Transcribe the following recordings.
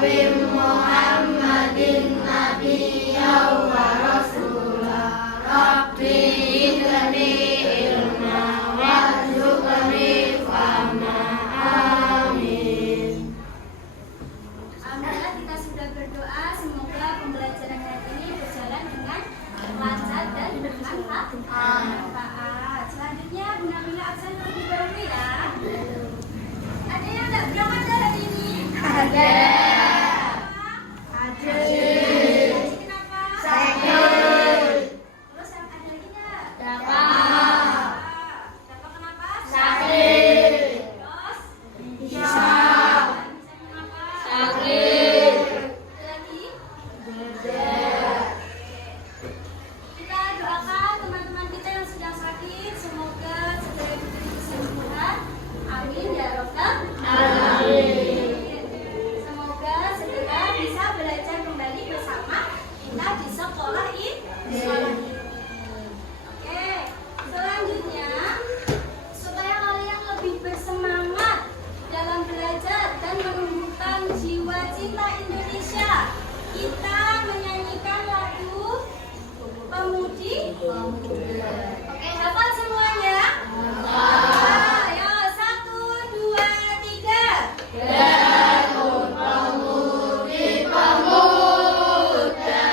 Alhamdulillah kita sudah berdoa, semoga pembelajaran hari ini berjalan dengan lancar dan bermanfaat. Selanjutnya Bunda Mila absen terlebih dahulu ya. Ada yang tidak berangkat hari ini? Ada. Kenapa? Sakit. Terus yang ada lagi nggak? Dapat. Dapat kenapa? Sakit. Terus? Bisa. Kenapa? Sakit. Ada lagi? Beda. Kita doakan teman-teman kita yang sedang sakit, semoga segera diberi kesembuhan. Amin ya Rabbal Amin. Semoga segera bisa belajar kembali bersama kita di sekolah ini. Oke, selanjutnya supaya kalian lebih bersemangat dalam belajar dan menumbuhkan jiwa cinta Indonesia, kita menyanyikan lagu Pemudi. Oke, hafal semuanya? Ayo, 1, 2, 3. Bangun pemudi pemuda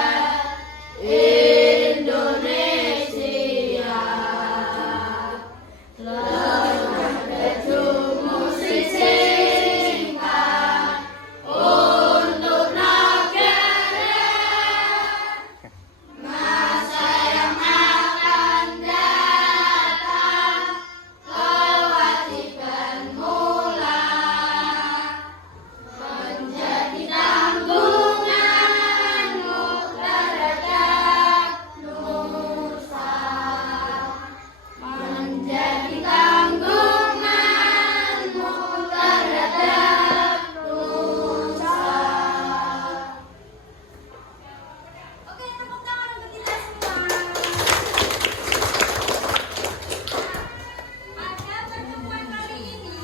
Indonesia, berjuang musik singkat untuk negara. Masa yang akan datang, kewajiban mula menjadi tanggunganmu terhadap nusa, menjadi tanggunganmu terhadap nusa. Oke, tepuk tangan untuk kita semua. Pada pertemuan kali ini,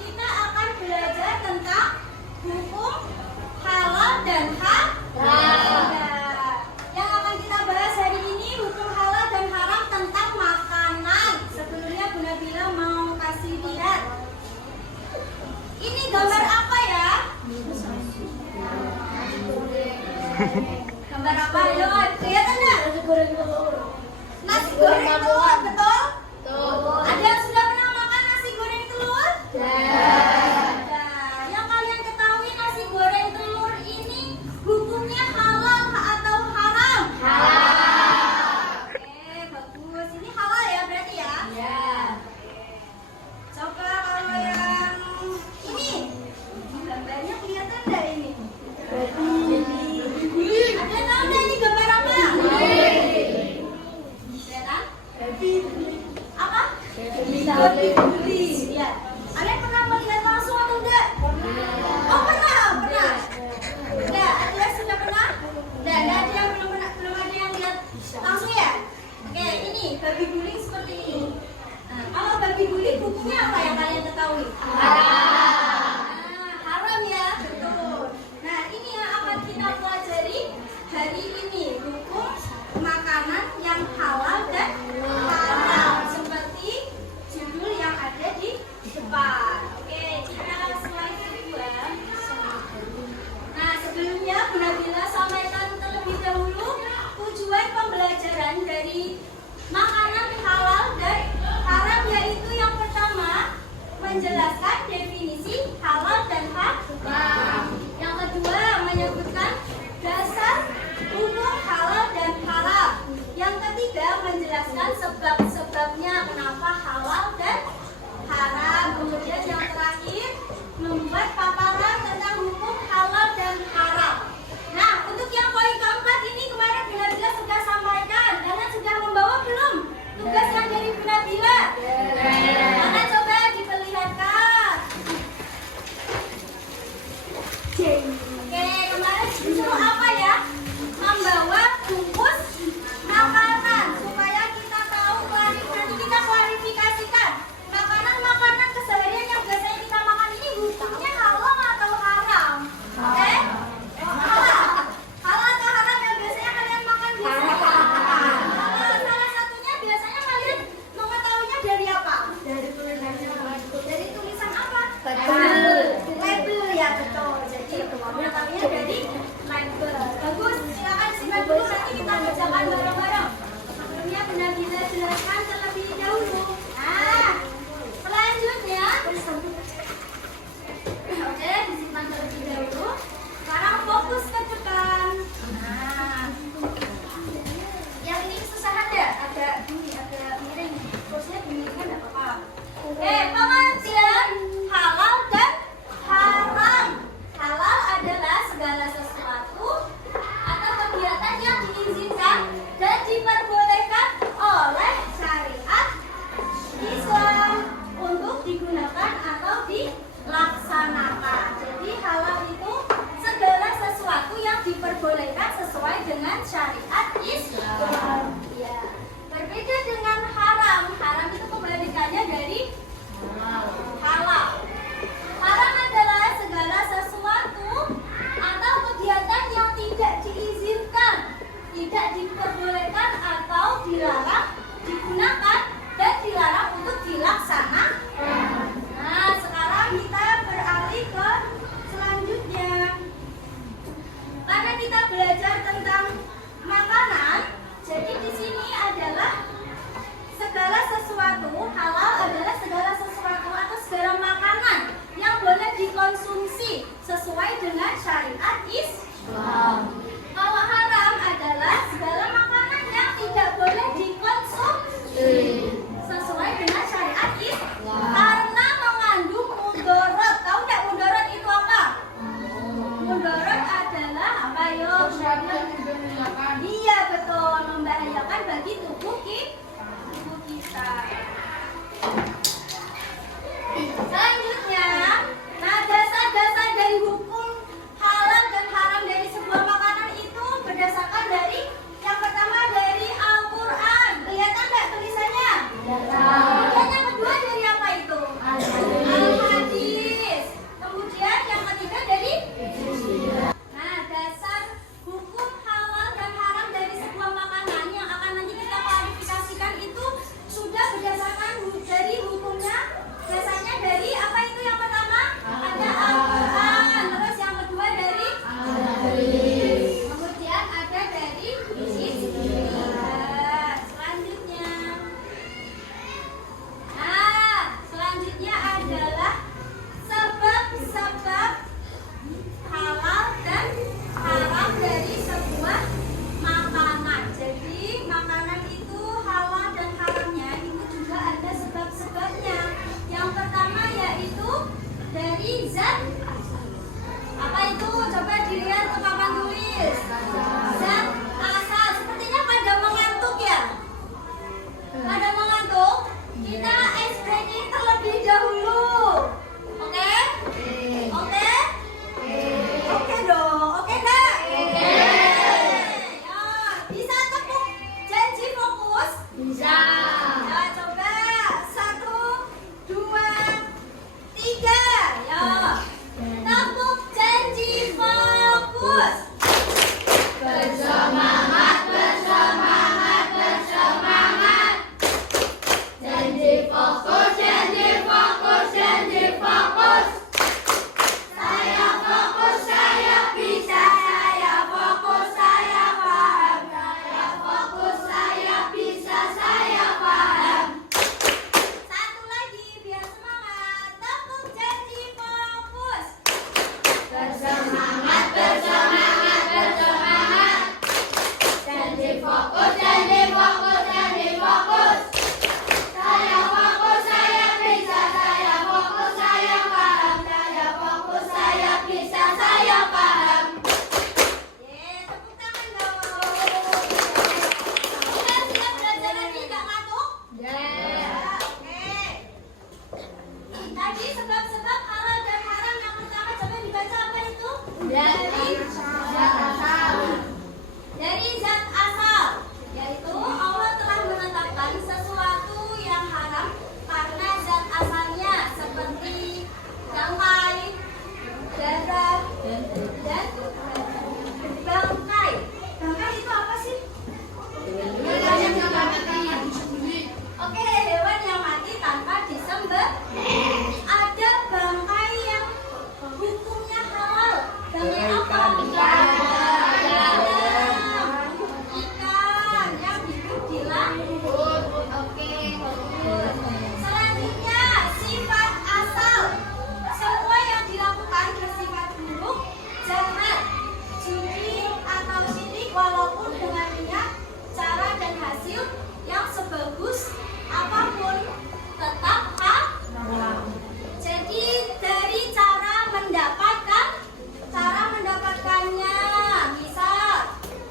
kita akan belajar tentang hukum halal dan haram. Yang akan kita bahas hari ini hukum halal dan haram tentang makanan. Sebelumnya Bunda Bila mau kasih lihat. Ini gambar apa ya? Gambar apa? Yo, kelihatan nggak? Nasi goreng telur, betul? Ada yang sudah pernah makan nasi goreng telur? Ada. Yang kalian ketahui nasi goreng telur ini hukumnya halal atau haram? Oke, bagus. Ini halal ya berarti ya? Coba kalau yang ini, gambarnya kelihatan nggak ini? Ada tahu nggak ini gambar apa? Kelihatan? Apa? Babi buli. Ya. Kalian pernah melihat langsung atau enggak? Oh pernah. Enggak, ada sudah pernah? Enggak ada yang belum ada yang lihat langsung ya? Oke, ini babi guling seperti ini. Nah, kalau babi guling hukumnya apa yang kalian ketahui? Haram ya, betul. dikonsumsi sesuai dengan syariat Islam. Kalau haram adalah segala makanan yang tidak boleh dikonsumsi sesuai dengan syariat Islam karena mengandung mudorot. Tahu nggak mudorot itu apa? Mudorot adalah apa yuk? Iya betul, membahayakan bagi tubuh kita. Selanjutnya, nah dasar-dasar dari hukum halal dan haram dari sebuah makanan itu berdasarkan dari yang pertama dari Al-Quran. Kelihatan nggak tulisannya? Dan yang kedua dari apa itu? Al-Hadis. Kemudian yang ketiga dari nah dasar hukum halal dan haram dari sebuah makanan yang akan nanti kita klarifikasikan itu sudah berdasarkan dari hukumnya. Dasarnya dari apa itu yang pertama? Ada Al-Quran. Terus yang kedua dari kemudian ada dari Islam. Selanjutnya. Nah, selanjutnya adalah sebab-sebab halal dan haram dari sebuah makanan. Jadi makanan itu halal dan haramnya itu juga ada sebab-sebabnya. Yang pertama yaitu dari zat apa itu? Coba dilihat ke papan tulis. Zat asal. Sepertinya pada mengantuk ya? Pada mengantuk? Kita ice breaking terlebih dahulu. Oke? Oke? Oke dong. Oke nggak? Ya, bisa tepuk janji fokus? Bisa. Ya, coba 1, 2, 3. Ya. Tepuk janji fokus. Bersemangat, bersemangat, bersemangat. Janji fokus, janji fokus, janji fokus. Saya fokus, saya bisa, saya fokus, saya paham. Saya fokus, saya bisa, saya paham. Satu lagi biar semangat. Tepuk janji fokus. Bersemangat, bersemangat, bersemangat. Janji fokus, janji fokus, janji fokus. Saya fokus, saya bisa, saya fokus, saya paham. Saya fokus, saya bisa, saya paham. Tepuk tangan dong. Udah siap belajar lagi, nggak ngantuk? Oke. Tadi sebab-sebab halal dan haram yang pertama coba dibaca apa itu? Dari zat asal, yaitu Allah telah menetapkan sesuatu yang haram karena zat asalnya seperti bangkai, darah, dan bangkai. Bangkai itu apa sih? Oke, hewan yang mati tanpa disembelih. Ada bangkai yang hukumnya halal. Bangkai apa? Ikan yang hidup di laut. Oke. Selanjutnya sifat asal. Semua yang dilakukan bersifat buruk, jahat, judi atau syirik walaupun dengan niat, cara dan hasil yang sebagus apapun tetap haram. Jadi dari cara mendapatkannya, misal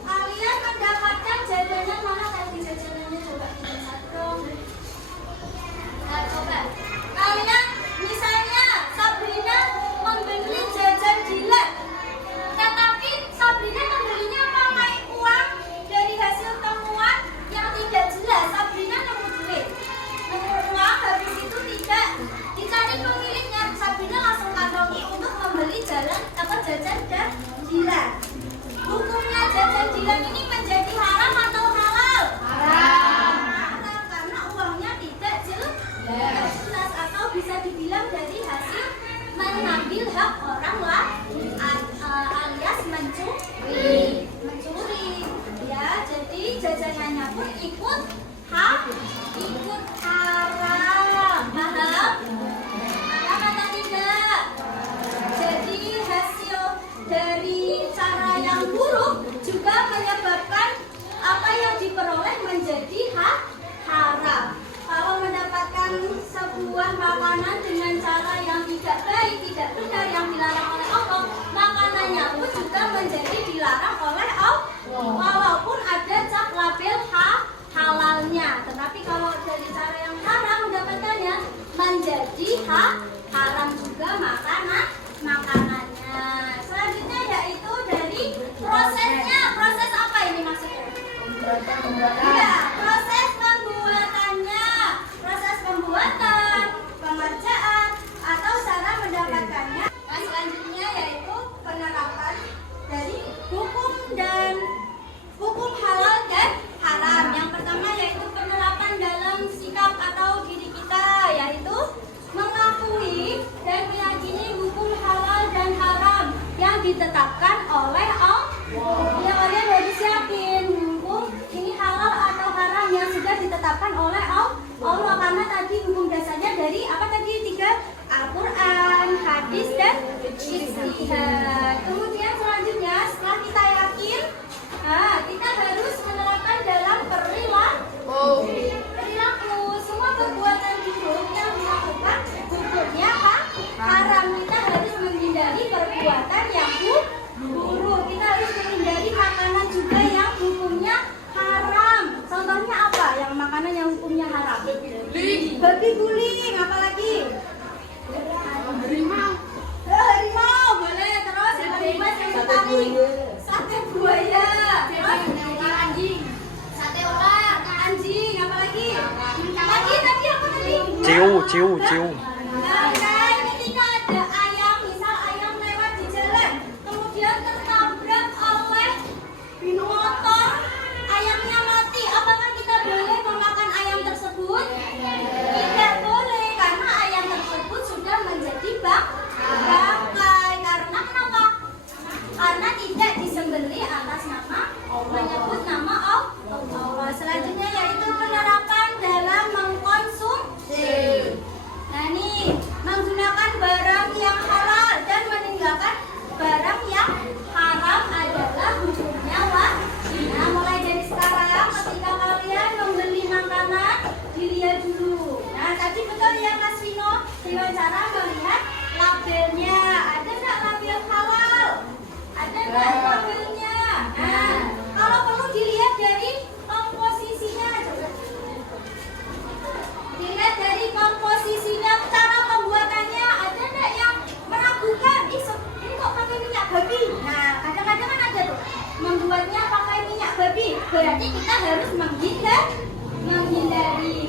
kalian mendapatkan jajanan mana tadi jajanannya coba dilihat dong. Nah, coba kalian misalnya Sabrina membeli jajan dilan, tetapi Sabrina membelinya pakai uang dari hasil temuan yang tidak jelas. Sabrina nemu duit, nemu uang, habis itu tidak dicari pemiliknya. Sabrina langsung kantongi untuk membeli jajan dilan. Hukumnya jajan dilan ini menjadi haram atau halal? Haram karena uangnya tidak jelas atau bisa dibilang dari hasil mengambil hak orang lain alias mencuri. Ya, jadi jajanannya pun ikut haram. Paham? Paham atau tidak? ditetapkan oleh Allah. Ya, kalian harus yakin hukum ini halal atau haram yang sudah ditetapkan oleh Allah, karena tadi hukum dasarnya dari apa tadi? 3, Al-Quran, hadis, dan ijtihad. Kemudian selanjutnya setelah kita yakin, kita harus menerapkan dalam perilaku. Semua perbuatan buruk yang melakukan hukumnya haram. Kita harus menghindari perbuatan yang buruk. Kita harus menghindari makanan juga yang hukumnya haram. Contohnya apa? Yang makanan yang hukumnya haram? Babi guling, apalagi? Harimau boleh. Terus yang kelima sate buaya. Anjing. Sate ular, anjing, apalagi? Tadi apa tadi? Ciu. Nah, ketika ada ayam, misal ayam lewat di jalan, kemudian tertabrak oleh motor, ayamnya mati. Apakah kita boleh memakan ayam tersebut? Tidak boleh, karena ayam tersebut sudah menjadi bangkai. Karena kenapa? Karena tidak disembelih atas nama menyebut nama Allah. Selanjutnya yaitu penerapan dalam mengkonsumsi. Nah nih, menggunakan barang yang halal dan meninggalkan barang yang haram adalah hukumnya wajib. Nah, mulai dari sekarang ketika kalian membeli makanan, dilihat dulu. Nah, tadi betul ya Mas Vino, diwawancara melihat labelnya. Ada nggak label halal? Ada nggak labelnya? Nah, kalau perlu dilihat dari komposisinya. Coba. Dilihat dari komposisinya, cara pembuatannya. Ada nggak yang meragukan? Ini kok pakai minyak babi? Nah, kadang-kadang kan ada tuh membuatnya pakai minyak babi. Berarti kita harus menghindari.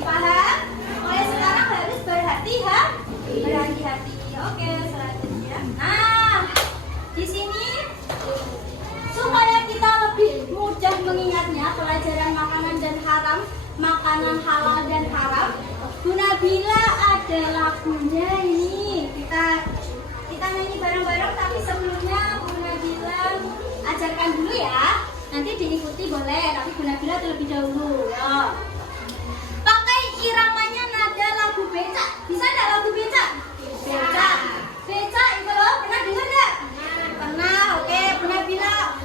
Paham? Mulai sekarang harus berhati-hati. Oke, selanjutnya. Nah, di sini supaya kita lebih mudah mengingatnya pelajaran makanan dan haram, makanan halal dan haram. Bu Nabila ada lagunya ini. Kita nyanyi bareng-bareng, tapi sebelumnya Bu Nabila ajarkan dulu ya. Nanti diikuti boleh, tapi Bu Nabila terlebih dahulu ya. Pakai iramanya nada lagu becak. Bisa enggak lagu becak? Becak itu loh, pernah dengar enggak? Pernah. Oke, Bu Nabila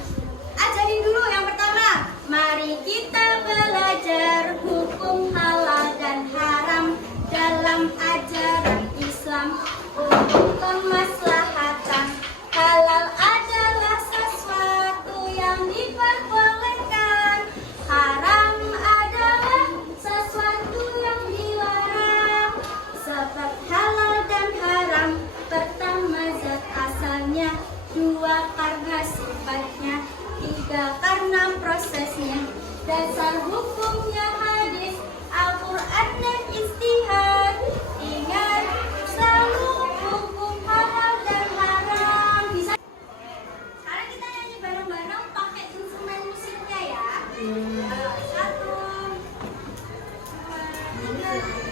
ajarin dulu yang pertama. Mari kita belajar hukum halal dan haram dalam ajaran Islam untuk kemaslahatan. Halal adalah sesuatu yang diperbolehkan, haram adalah sesuatu yang dilarang. Sebab halal dan haram, pertama zat asalnya, 2 karena sifatnya, 3 karena prosesnya. Dasar hukumnya hadis, Al-Quran dan ijtihad. Ingat selalu hukum halal dan haram. Bisa? Sekarang kita nyanyi bareng-bareng pakai instrumen musiknya ya. 1, 2, 3.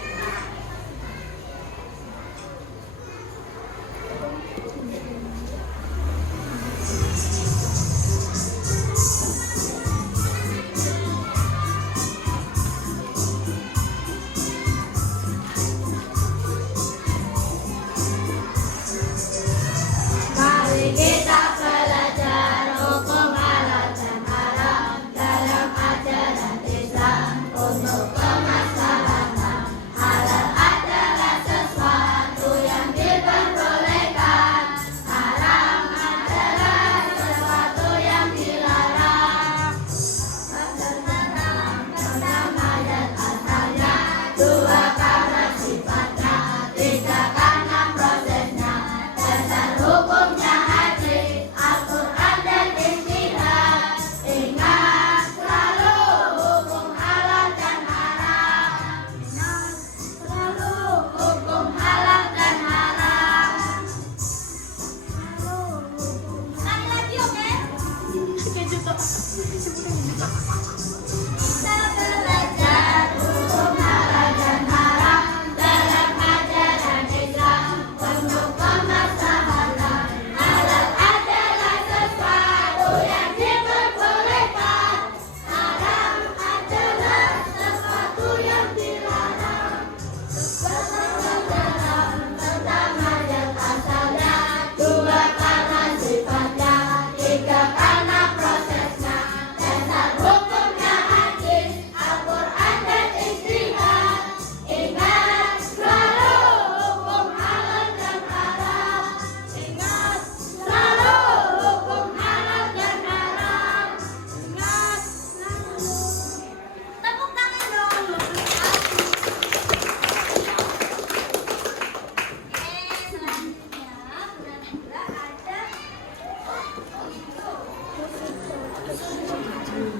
Yang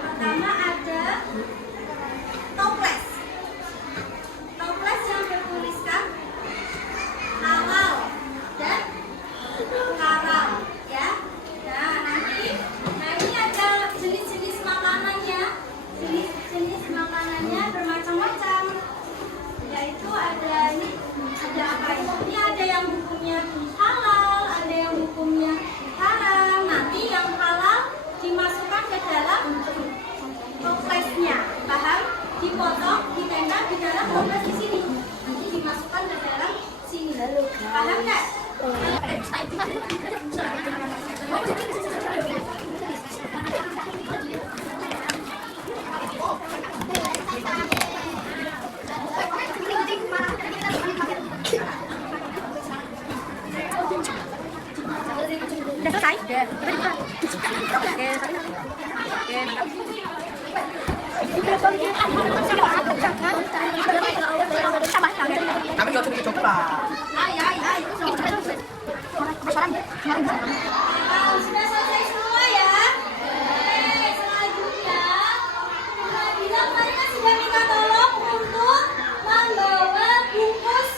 pertama ada toples. Toples yang bertuliskan halal dan haram, ya. Nah, ini ada jenis-jenis makanannya. Jenis-jenis makanannya bermacam-macam. Yaitu ada apa ini? Ini ada yang hukumnya halal, ada yang hukumnya haram. Nanti yang halal dimasukkan ke dalam toplesnya, paham? Dipotong, ditempel di dalam toples di sini. Nanti dimasukkan ke dalam sini. Paham nggak? Udah selesai? Udah. Kami juga sedikit coklat. Sudah selesai semua ya? Oke, selanjutnya Nabila mereka sudah minta tolong untuk membawa bungkus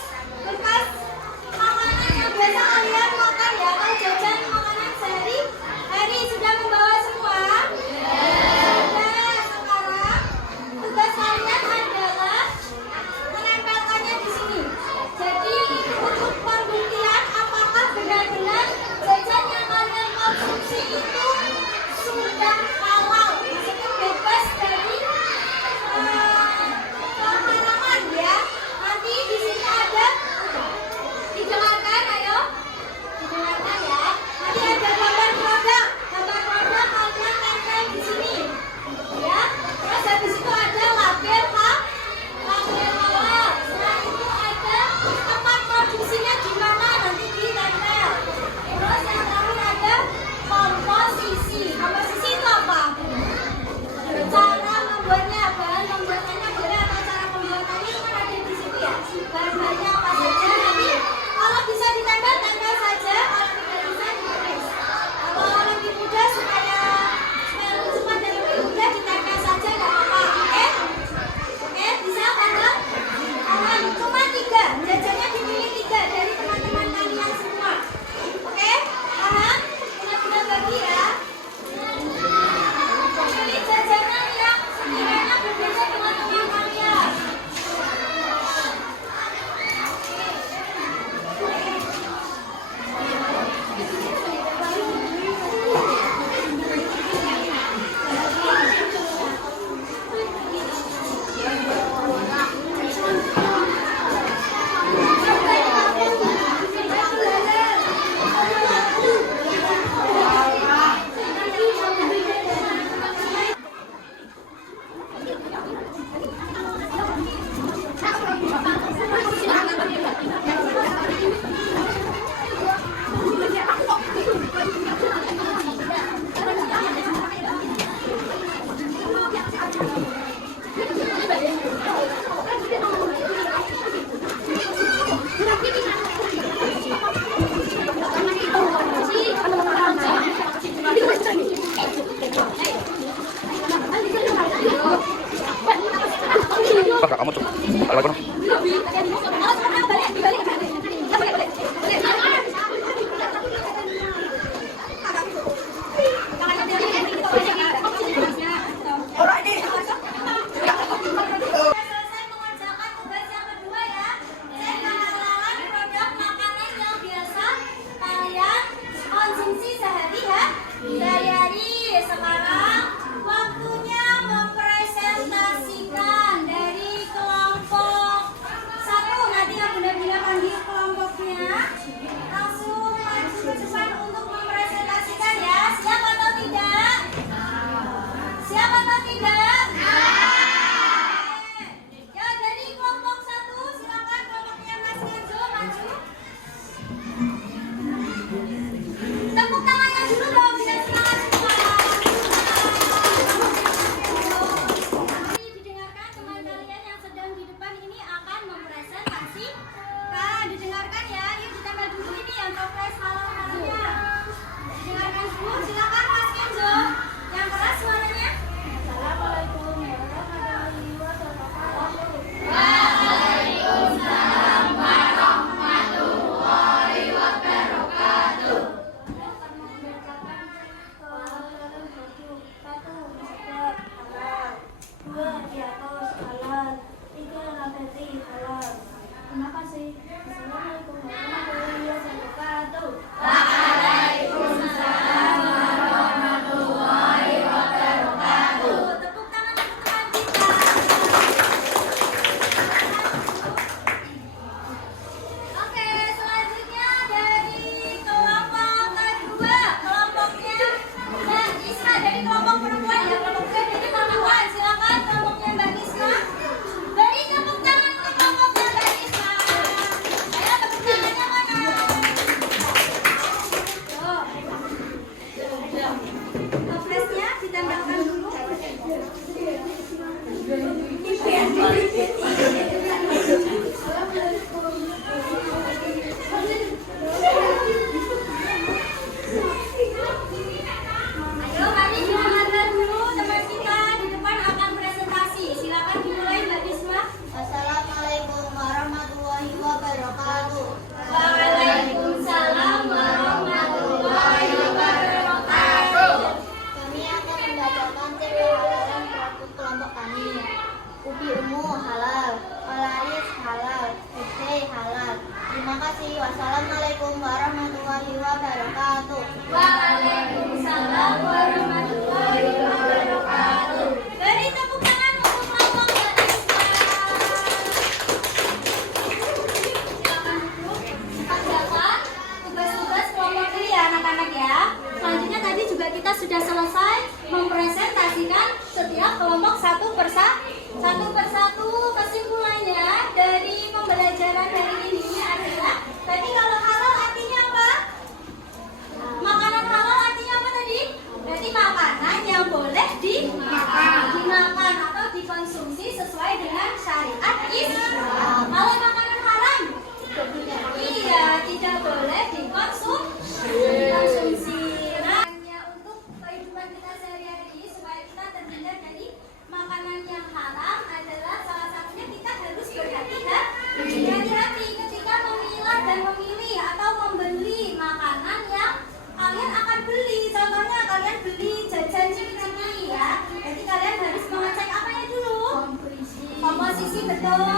bekas makanan yang biasa kalian makan ya, atau jajan makanan sehari-hari. Sudah membawa semua? Sudah. Sekarang tugas kalian adalah menempelkannya di sini. Jadi untuk pembuktian apakah benar-benar jajan yang kalian konsumsi itu sudah halal, maksudnya bebas dari keharaman ya. Nanti di sini ada, didengarkan, ayo didengarkan ya. Nanti ada gambar produk kalian tempel di sini ya. Terus habis itu ada label halal. Setelah itu ada tempat produksinya di mana, nanti ditempel. Terus yang terakhir ada komposisi. Komposisi itu apa? Cara membuatnya, bahan pembuatannya boleh, atau cara pembuatannya itu kan ada di situ ya. Bahan-bahannya apa saja, nanti kalau bisa ditempel, tempel saja. Kalau tidak bisa, ditulis. Kalau lebih mudah supaya cepat dan lebih mudah, ditempel saja, nggak apa-apa. Oke? Oke, bisa kan? Cuma 3, jajannya dipilih 3 dari teman-teman kalian semua. Oke? Paham? Benar-benar bagi ya. Pilih jajanan yang sekiranya berbeda dengan teman kalian. Kakak kamu tuh. Kalau kamu Selesai mengerjakan tugas yang kedua ya. Saya mengenalkan produk makanan yang biasa kalian konsumsi sehari-hari. Sekarang waktunya mempresentasikan dari kelompok 1. berarti halal. Terima kasih. Assalamualaikum warahmatullahi wabarakatuh. Waalaikumsalam warahmatullahi wabarakatuh. Tepuk tangan untuk teman kita. Oke, selanjutnya dari kelompok kedua, kelompoknya Mbak Isma dari kelompok perempuan ya, kelompok kedua dari perempuan. Silakan kelompoknya Mbak Isma. Beri tepuk tangan untuk kelompoknya Mbak Isma. Ayo tepuk tangannya mana? Toplesnya ditembakkan dulu. Ayo mari didengarkan dulu teman kita di depan akan presentasi. Silakan dimulai Mbak Bisma. Assalamualaikum warahmatullahi wabarakatuh. Waalaikumsalam warahmatullahi wabarakatuh. Kami akan membacakan perhalalan produk kelompok kami. Ubi ungu halal, polaris halal, putih halal. Terima kasih. Wassalamualaikum warahmatullahi wabarakatuh. Waalaikumsalam warahmatullahi wabarakatuh. Beri tepuk tangan untuk kelompok Mbak Bisma. Silakan duduk. Kerjakan tugas-tugas kelompok ini ya anak-anak ya. Selanjutnya tadi juga kita sudah selesai mempresentasikan setiap kelompok satu persatu. Kesimpulannya dari pembelajaran hari ini adalah tadi kalau halal artinya apa? Makanan halal artinya apa tadi? Berarti makanan yang boleh dimakan atau dikonsumsi sesuai dengan syariat Islam. Kalau makanan haram, iya tidak boleh dikonsumsi. Nah, hanya untuk kehidupan kita sehari-hari supaya kita terhindar dari makanan yang haram adalah salah satunya kita harus berhati-hati ketika memilah dan memilih atau membeli makanan yang kalian akan beli. Contohnya kalian beli jajan ciki-ciki ya. Jadi kalian harus mengecek apanya dulu? Komposisi betul.